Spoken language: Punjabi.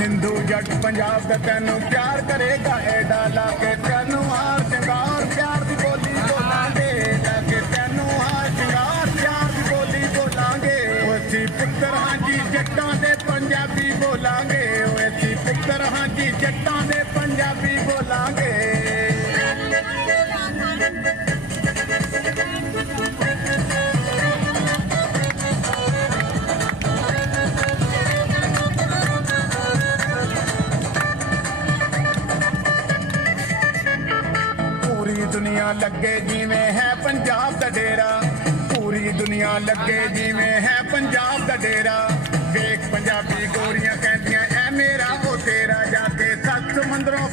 ਸਿੰਧੂ ਜੱਟ ਪੰਜਾਬ ਦਾ ਤੈਨੂੰ ਪਿਆਰ ਕਰੇਗਾ ਐਡਾ ਲਾ ਕੇ ਤੈਨੂੰ ਹਾਰ ਸ਼ਿੰਗਾਰ ਪਿਆਰ ਦੀ ਬੋਲੀ ਬੋਲਾਂਗੇ ਲਾ ਕੇ ਤੈਨੂੰ ਹਾਰ ਸ਼ਿੰਗਾਰ ਪਿਆਰ ਦੀ ਬੋਲੀ ਬੋਲਾਂਗੇ ਓ ਅਸੀਂ ਪੁੱਤਰ ਹਾਂ ਜੀ ਜੱਟਾਂ ਦੇ ਪੰਜਾਬੀ ਬੋਲਾਂਗੇ ਓ ਅਸੀਂ ਪੁੱਤਰ ਹਾਂ ਜੀ ਜੱਟਾਂ ਦੇ ਪੰਜਾਬੀ ਬੋਲਾਂਗੇ। ਪੂਰੀ ਦੁਨੀਆ ਲੱਗੇ ਜਿਵੇਂ ਹੈ ਪੰਜਾਬ ਦਾ ਡੇਰਾ ਪੂਰੀ ਦੁਨੀਆ ਲੱਗੇ ਜਿਵੇਂ ਹੈ ਪੰਜਾਬ ਦਾ ਡੇਰਾ ਵੇਖ ਪੰਜਾਬੀ ਗੋਰੀਆਂ ਕਹਿੰਦੀਆਂ ਐ ਮੇਰਾ ਉਹ ਤੇਰਾ ਜਾ ਕੇ ਸੱਤ ਸਮੁੰਦਰੋਂ